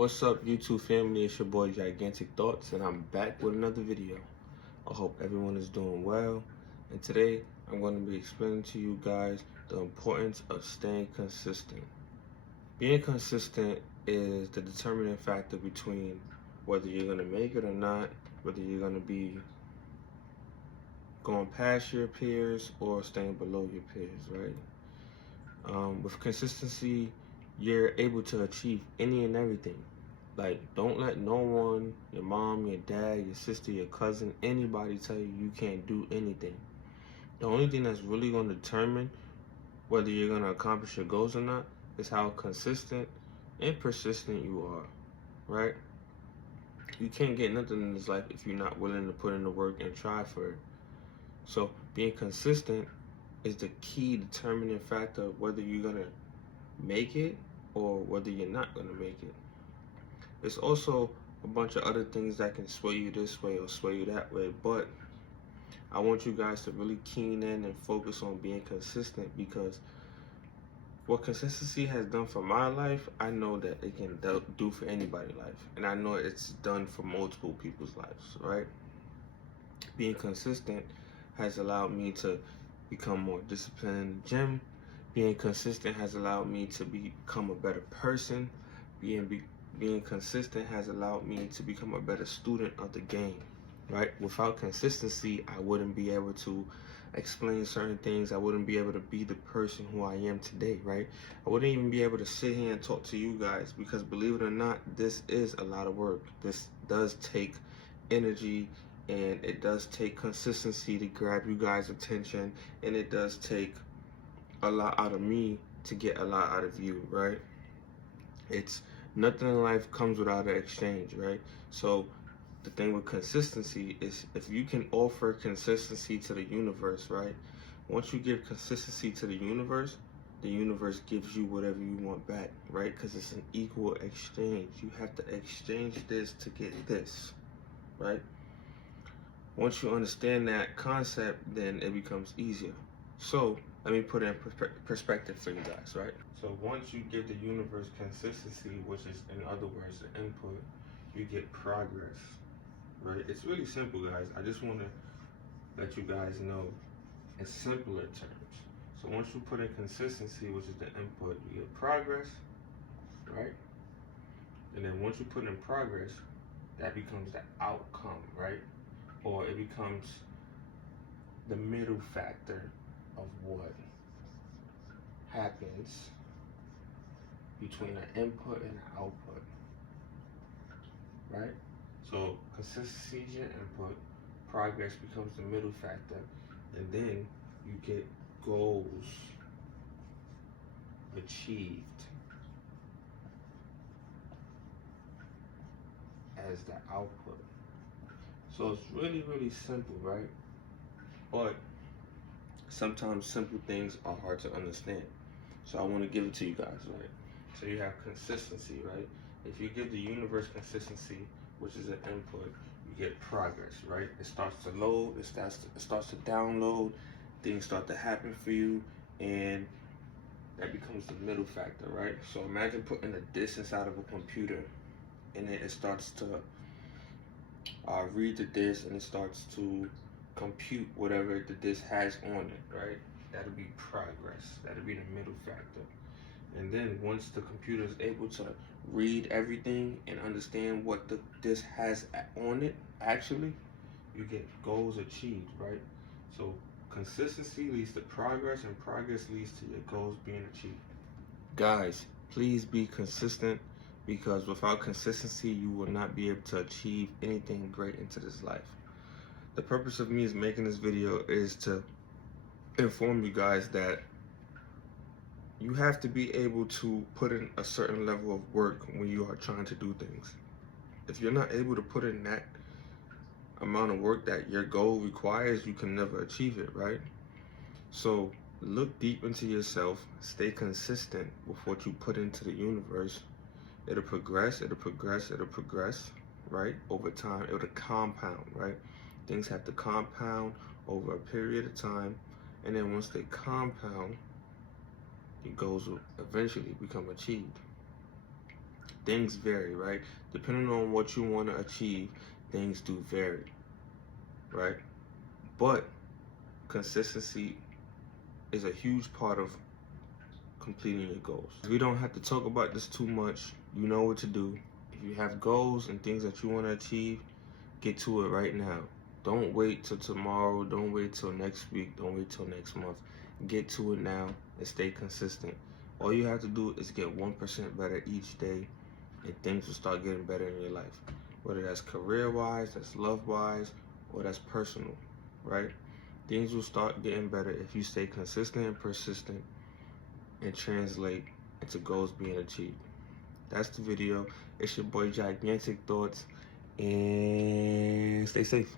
What's up, YouTube family? It's your boy Gigantic Thoughts, and I'm back with another video. I hope everyone is doing well. And today, I'm going to be explaining to you guys the importance of staying consistent. Being consistent is the determining factor between whether you're going to make it or not, whether you're going to be going past your peers or staying below your peers, right? With consistency, you're able to achieve any and everything. Like, don't let no one, your mom, your dad, your sister, your cousin, anybody tell you you can't do anything. The only thing that's really going to determine whether you're going to accomplish your goals or not is how consistent and persistent you are, right? You can't get nothing in this life if you're not willing to put in the work and try for it. So being consistent is the key determining factor of whether you're going to make it or whether you're not going to make it. There's also a bunch of other things that can sway you this way or sway you that way, but I want you guys to really keen in and focus on being consistent, because what consistency has done for my life, I know that it can do for anybody's life, and I know it's done for multiple people's lives, right? Being consistent has allowed me to become more disciplined in the gym. Being consistent has allowed me to become a better person. Being consistent has allowed me to become a better student of the game, right? Without consistency, I wouldn't be able to explain certain things. I wouldn't be able to be the person who I am today, right? I wouldn't even be able to sit here and talk to you guys, because believe it or not, this is a lot of work. This does take energy, and it does take consistency to grab you guys' attention, and it does take a lot out of me to get a lot out of you, right? It's nothing in life comes without an exchange, right? So the thing with consistency is, if you can offer consistency to the universe, right? Once you give consistency to the universe gives you whatever you want back, right? Because it's an equal exchange. You have to exchange this to get this, right? Once you understand that concept, then it becomes easier. So let me put it in perspective for you guys, right? So once you give the universe consistency, which is, in other words, the input, you get progress, right? It's really simple, guys. I just want to let you guys know in simpler terms. So once you put in consistency, which is the input, you get progress, right? And then once you put in progress, that becomes the outcome, right? Or it becomes the middle factor of what happens between the input and the output, right? So consistency is your input, progress becomes the middle factor, and then you get goals achieved as the output. So it's really, really simple, right? But sometimes simple things are hard to understand. So I want to give it to you guys, right? So you have consistency, right? If you give the universe consistency, which is an input, you get progress, right? It starts to load, it starts to download, things start to happen for you, and that becomes the middle factor, right? So imagine putting a disk inside of a computer, and then it starts to read the disk, and it starts to compute whatever the disk has on it, right? That'll be progress. That'll be the middle factor. And then once the computer is able to read everything and understand what the disk has on it, actually, you get goals achieved, right? So consistency leads to progress, and progress leads to your goals being achieved. Guys, please be consistent, because without consistency, you will not be able to achieve anything great into this life. The purpose of me is making this video is to inform you guys that you have to be able to put in a certain level of work when you are trying to do things. If you're not able to put in that amount of work that your goal requires, you can never achieve it, right? So look deep into yourself, stay consistent with what you put into the universe. It'll progress, right? Over time, it'll compound, right? Things have to compound over a period of time, and then once they compound, your goals will eventually become achieved. Things vary, right? Depending on what you want to achieve, things do vary, right? But consistency is a huge part of completing your goals. We don't have to talk about this too much. You know what to do. If you have goals and things that you want to achieve, get to it right now. Don't wait till tomorrow. Don't wait till next week. Don't wait till next month. Get to it now and stay consistent. All you have to do is get 1% better each day, and things will start getting better in your life. Whether that's career-wise, that's love-wise, or that's personal, right? Things will start getting better if you stay consistent and persistent and translate into goals being achieved. That's the video. It's your boy Gigantic Thoughts, and stay safe.